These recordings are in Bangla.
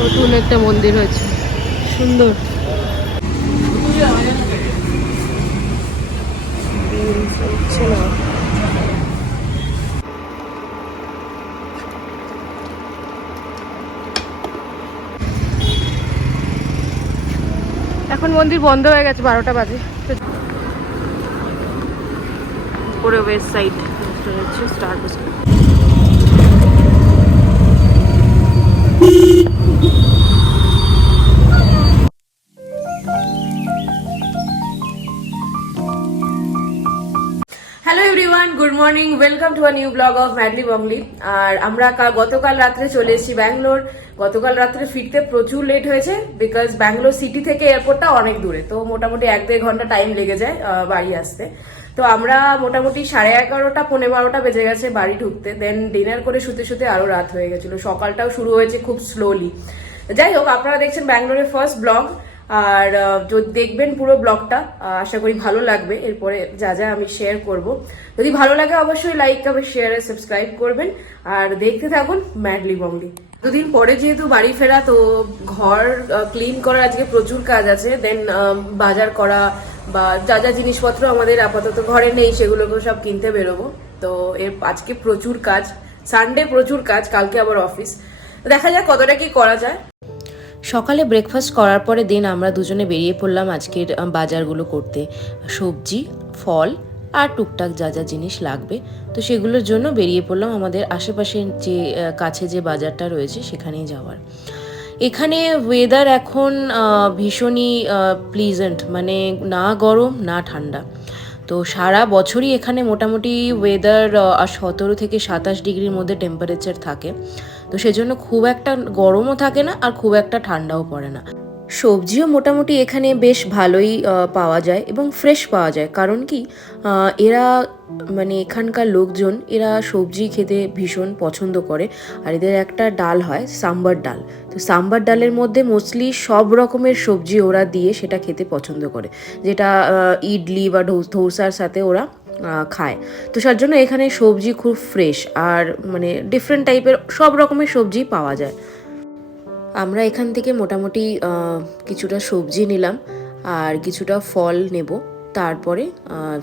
নতুন একটা মন্দির হয়েছে, সুন্দর। এখন মন্দির বন্ধ হয়ে গেছে, 12টা বাজে। উপরে ওয়েস্ট সাইড হচ্ছে Star Bazaar. Hello everyone, good morning, welcome to a new blog of Madly Bongly. আর আমরা গতকাল রাত্রে চলে এসেছি ব্যাঙ্গালোর। গতকাল রাত্রে ফিরতে প্রচুর লেট হয়েছে, বিকজ ব্যাঙ্গালোর সিটি থেকে এয়ারপোর্টটা অনেক দূরে, তো মোটামুটি 1-1.5 ঘন্টা টাইম লেগে যায় বাড়ি আসতে। তো আমরা মোটামুটি 11:30 পৌনে 12টা বেজে গেছে বাড়ি ঢুকতে। দেন ডিনার করে শুতে শুতে আরো রাত হয়ে গেছিল, সকালটাও শুরু হয়েছে খুব স্লোলি। যাই হোক, আপনারা দেখছেন ব্যাঙ্গালোরের ফার্স্ট ব্লগ, আর দেখবেন পুরো ব্লগটা, আশা করি ভালো লাগবে। এরপরে যা যা আমি শেয়ার করব, যদি ভালো লাগে অবশ্যই লাইক করবেন, শেয়ার আর সাবস্ক্রাইব করবেন, আর দেখতে থাকুন ম্যাডলি বংলি। দুদিন পরে যেহেতু বাড়ি ফেরা, তো ঘর ক্লিন করার আজকে প্রচুর কাজ আছে। দেন বাজার করা বা যা যা জিনিসপত্র আমাদের আপাতত ঘরে নেই সেগুলোকেও সব কিনতে বেরোবো। তো আজকে প্রচুর কাজ, সানডে প্রচুর কাজ, কালকে আবার অফিস। দেখা যাক কতটা কি করা যায়। সকালে ব্রেকফাস্ট করার পরে দিন আমরা দুজনে বেরিয়ে পড়লাম আজকের বাজারগুলো করতে, সবজি, ফল আর টুকটাক যা যা জিনিস লাগবে, তো সেগুলোর জন্য বেরিয়ে পড়লাম আমাদের আশেপাশে যে কাছে যে বাজারটা রয়েছে সেখানেই যাওয়ার। এখানে ওয়েদার এখন ভীষণই প্লিজেন্ট, মানে না গরম না ঠান্ডা। তো সারা বছরই এখানে মোটামুটি ওয়েদার 17 থেকে 27 ডিগ্রির মধ্যে টেম্পারেচার থাকে। তো সেজন্য খুব একটা গরমও থাকে না আর খুব একটা ঠান্ডাও পড়ে না। সবজিও মোটামুটি এখানে বেশ ভালোই পাওয়া যায় এবং ফ্রেশ পাওয়া যায়, কারণ কি এরা মানে এখানকার লোকজন এরা সবজি খেতে ভীষণ পছন্দ করে। আর এদের একটা ডাল হয় সাম্বার ডাল, তো সাম্বার ডালের মধ্যে মোস্টলি সব রকমের সবজি ওরা দিয়ে সেটা খেতে পছন্দ করে, যেটা ইডলি বা ধোসার সাথে ওরা খায়। তো তার জন্য এখানে সবজি খুব ফ্রেশ আর মানে ডিফারেন্ট টাইপের সব রকমের সবজি পাওয়া যায়। আমরা এখান থেকে মোটামুটি কিছুটা সবজি নিলাম আর কিছুটা ফল নেব, তারপরে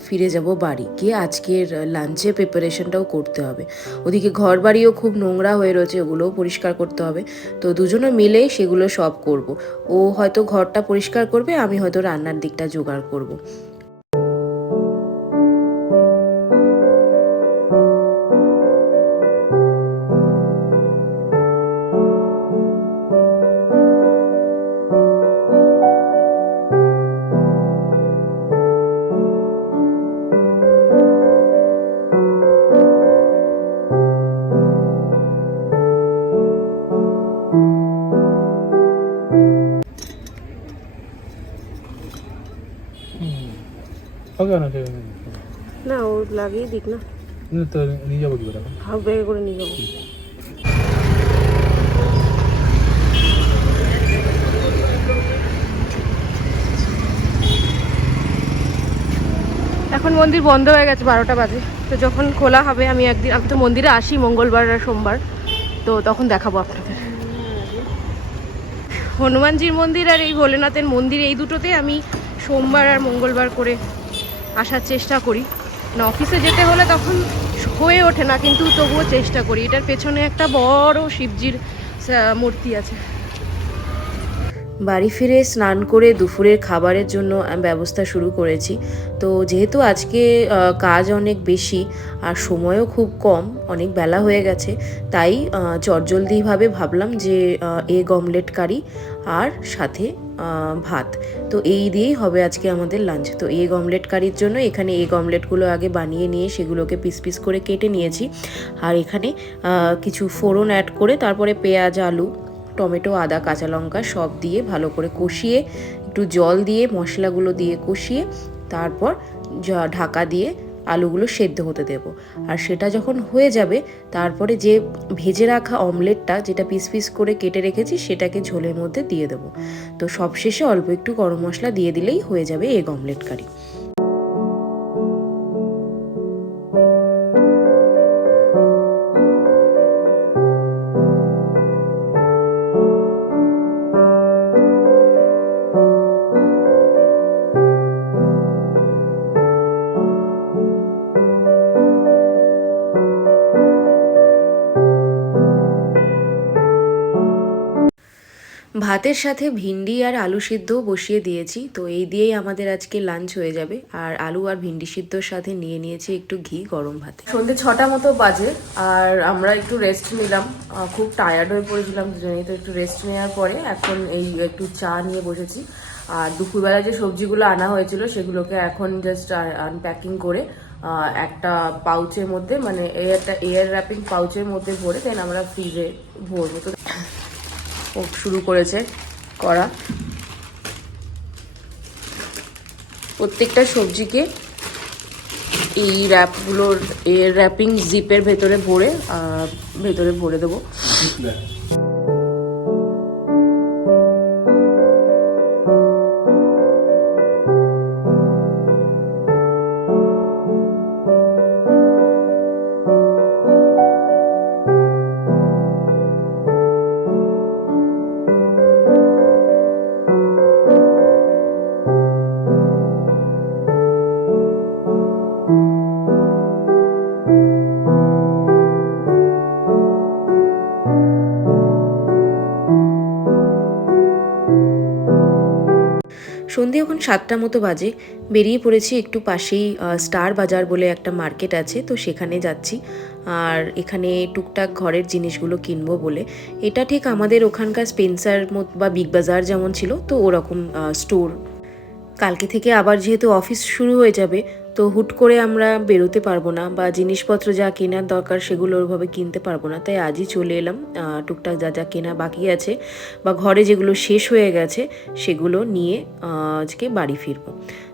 ফিরে যাব বাড়ি গিয়ে আজকের লাঞ্চের প্রিপারেশনটাও করতে হবে। ওদিকে ঘর বাড়িও খুব নোংরা হয়ে রয়েছে, ওগুলোও পরিষ্কার করতে হবে। তো দুজনে মিলে সেগুলো সব করব। ও হয়তো ঘরটা পরিষ্কার করবে, আমি হয়তো রান্নার দিকটা জোগাড় করব। হবে না না, ও লাগিয়ে দিক না, তো নিয়ে যাবো কি করে এখন? হাফ ব্যাগে করে নিয়ে যাবো। এখন মন্দির বন্ধ হয়ে গেছে, 12টা বাজে। তো যখন খোলা হবে আমি তো মন্দিরে আসি মঙ্গলবার আর সোমবার, তো তখন দেখাবো আপনাদের। হনুমানজির মন্দির আর এই ভোলেনাথের মন্দির, এই দুটোতে আমি সোমবার আর মঙ্গলবার করে আসার চেষ্টা করি। না অফিসে যেতে হলে তখন হয়ে ওঠে না, কিন্তু তবুও চেষ্টা করি। এটার পেছনে একটা বড় শিবজির মূর্তি আছে। বাড়ি ফিরে স্নান করে দুপুরের খাবারের জন্য ব্যবস্থা শুরু করেছি। তো যেহেতু আজকে কাজ অনেক বেশি আর সময়ও খুব কম, অনেক বেলা হয়ে গেছে, তাই চটজলদিভাবে ভাবলাম যে এগ অমলেট কারি আর সাথে ভাত, তো এই দিয়েই হবে আজকে আমাদের লাঞ্চ। তো এগ অমলেট কারির জন্য এখানে এগ অমলেটগুলো আগে বানিয়ে নিয়ে সেগুলোকে পিস পিস করে কেটে নিয়েছি। আর এখানে কিছু ফোড়ন অ্যাড করে তারপরে পেঁয়াজ, আলু, টমেটো, আদা, কাঁচা লঙ্কা সব দিয়ে ভালো করে কষিয়ে, একটু জল দিয়ে মশলাগুলো দিয়ে কষিয়ে তারপর ঢাকা দিয়ে আলুগুলো সেদ্ধ হতে দেব। আর সেটা যখন হয়ে যাবে তারপরে যে ভেজে রাখা অমলেটটা যেটা পিস পিস করে কেটে রেখেছি সেটাকে ঝোলের মধ্যে দিয়ে দেবো। তো সবশেষে অল্প একটু গরম মশলা দিয়ে দিলেই হয়ে যাবে এগ অমলেট কারি। ভাতের সাথে ভিন্ডি আর আলু সিদ্ধও বসিয়ে দিয়েছি, তো এই দিয়েই আমাদের আজকে লাঞ্চ হয়ে যাবে। আর আলু আর ভিন্ডি সিদ্ধর সাথে নিয়ে নিয়েছি একটু ঘি গরম ভাতে। সন্ধ্যে 6টা মতো বাজে আর আমরা একটু রেস্ট নিলাম। খুব টায়ার্ড হয়ে পড়েছিলাম দুজনেই, তো একটু রেস্ট নেওয়ার পরে এখন এই একটু চা নিয়ে বসেছি। আর দুপুরবেলা যে সবজিগুলো আনা হয়েছিল সেগুলোকে এখন জাস্ট আনপ্যাকিং করে একটা পাউচের মধ্যে, মানে একটা এয়ার র্যাপিং পাউচের মধ্যে ভরে দেন আমরা ফ্রিজে ভরবো। তো ও শুরু করেছে করা। প্রত্যেকটা সবজিকে এই র্যাপগুলোর এয়ার র্যাপিং জিপের ভেতরে ভরে দেবো। সন্ধে এখন 7টা মতো বাজে। বেরিয়ে পড়েছি একটু পাশেই স্টার বাজার বলে একটা মার্কেট আছে, তো সেখানে যাচ্ছি। আর এখানে টুকটাক ঘরের জিনিসগুলো কিনবো বলে। এটা ঠিক আমাদের ওখানকার স্পেন্সার বা বিগ বাজার যেমন ছিল, তো ওরকম স্টোর। কালকে থেকে আবার যেহেতু অফিস শুরু হয়ে যাবে, তো হুট করে আমরা বেরোতে পারবো না, বা জিনিসপত্র যা কেনার দরকার সেগুলো ওইভাবে কিনতে পারবো না। তাই আজই চলে এলাম। টুকটাক যা যা কেনা বাকি আছে বা ঘরে যেগুলো শেষ হয়ে গেছে সেগুলো নিয়ে আজকে বাড়ি ফিরবো।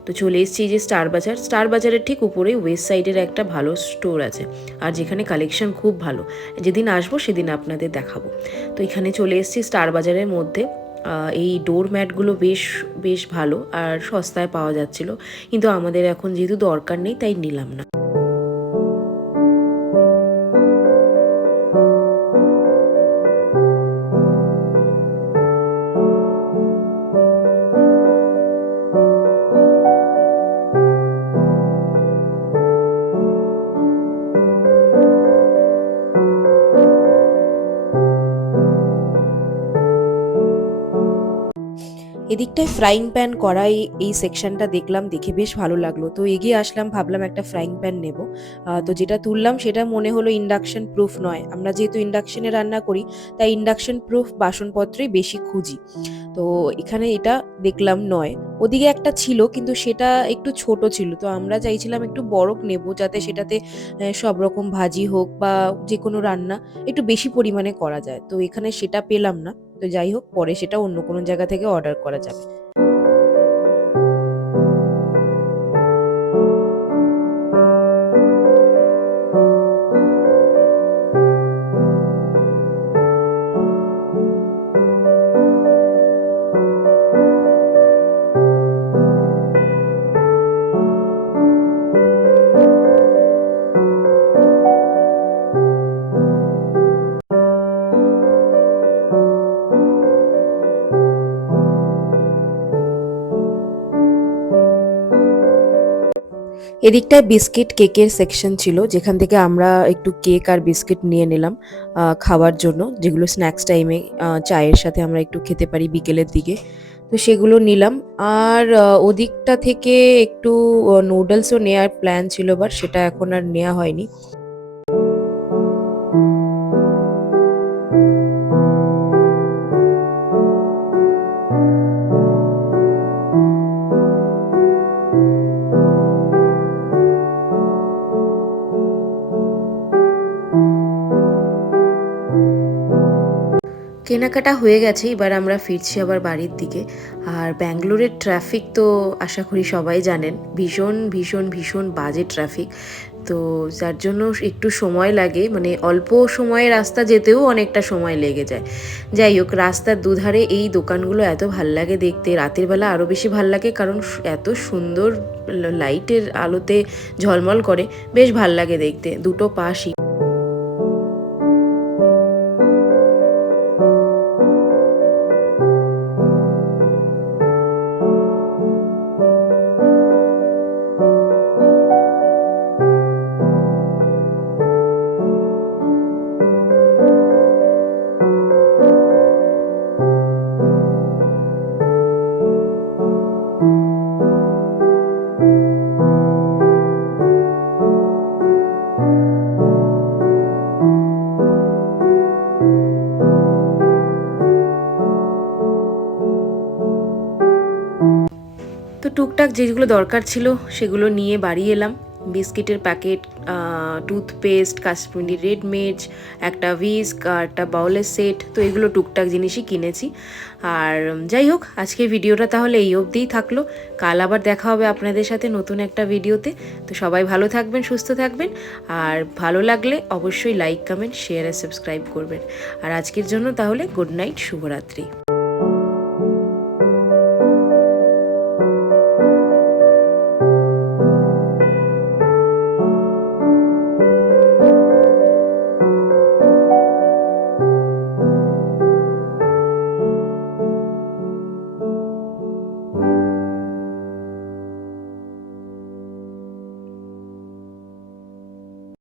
তো চলে এসেছি যে স্টার বাজারের ঠিক উপরেই ওয়েস্ট সাইডের একটা ভালো স্টোর আছে, আর যেখানে কালেকশন খুব ভালো। যেদিন আসবো সেদিন আপনাদের দেখাবো। তো এখানে চলে এসেছি স্টার বাজারের মধ্যে। এই ডোর ম্যাটগুলো বেশ বেশ ভালো আর সস্তায় পাওয়া যাচ্ছিল, কিন্তু আমাদের এখন যেহেতু দরকার নেই তাই নিলাম না। এদিকটায় ফ্রাইং প্যান কড়াই এই সেকশনটা দেখলাম, দেখে বেশ ভালো লাগলো, তো এগিয়ে আসলাম, ভাবলাম একটা ফ্রাইং প্যান নেব। তো যেটা তুললাম সেটা মনে হলো ইন্ডাকশন প্রুফ নয়। আমরা যেহেতু ইন্ডাকশনে রান্না করি তাই ইন্ডাকশন প্রুফ বাসনপত্রই বেশি খুঁজি। তো এখানে এটা দেখলাম নয়। ওদিকে একটা ছিল কিন্তু সেটা একটু ছোট ছিল, তো আমরা চাইছিলাম একটু বড় নেব, যাতে সেটাতে সব রকম ভাজি হোক বা যে কোনো রান্না একটু বেশি পরিমাণে করা যায়। তো এখানে সেটা পেলাম না। তো যাই হোক, পরে সেটা অন্য কোনো জায়গা থেকে অর্ডার করা যাবে। এদিকটায় বিস্কিট কেকের সেকশন ছিল, যেখান থেকে আমরা একটু কেক আর বিস্কিট নিয়ে নিলাম খাওয়ার জন্য, যেগুলো স্ন্যাক্স টাইমে চায়ের সাথে আমরা একটু খেতে পারি বিকেলের দিকে। তো সেগুলো নিলাম। আর ওদিকটা থেকে একটু নুডলসও নেওয়ার প্ল্যান ছিল, বাট সেটা এখন আর নেওয়া হয়নি। কেনাকাটা হয়ে গেছে, এবার আমরা ফিরছি আবার বাড়ির দিকে। আর ব্যাঙ্গালোরের ট্রাফিক তো আশা করি সবাই জানেন, ভীষণ ভীষণ ভীষণ বাজে ট্রাফিক। তো যার জন্য একটু সময় লাগে, মানে অল্প সময়ে রাস্তা যেতেও অনেকটা সময় লেগে যায়। যাই হোক, রাস্তার দুধারে এই দোকানগুলো এত ভাল লাগে দেখতে, রাতের বেলা আরও বেশি ভাল লাগে, কারণ এত সুন্দর লাইটের আলোতে ঝলমল করে, বেশ ভাল লাগে দেখতে দুটো পাশই। টুকটাক যেগুলো দরকার ছিল সেগুলো নিয়ে বাড়ি এলাম। বিস্কিটের প্যাকেট, টুথপেস্ট, কাশ্মীরি রেড মির্চ, একটা হুইস্ক আর একটা বাউলের সেট, তো এগুলো টুকটাক জিনিসই কিনেছি। আর যাই হোক, আজকে ভিডিওটা তাহলে এই অবধিই থাকলো। কাল আবার দেখা হবে আপনাদের সাথে নতুন একটা ভিডিওতে। তো সবাই ভালো থাকবেন, সুস্থ থাকবেন, আর ভালো লাগলে অবশ্যই লাইক, কমেন্ট, শেয়ার আর সাবস্ক্রাইব করবেন। আর আজকের জন্য তাহলে গুড নাইট, শুভরাত্রি।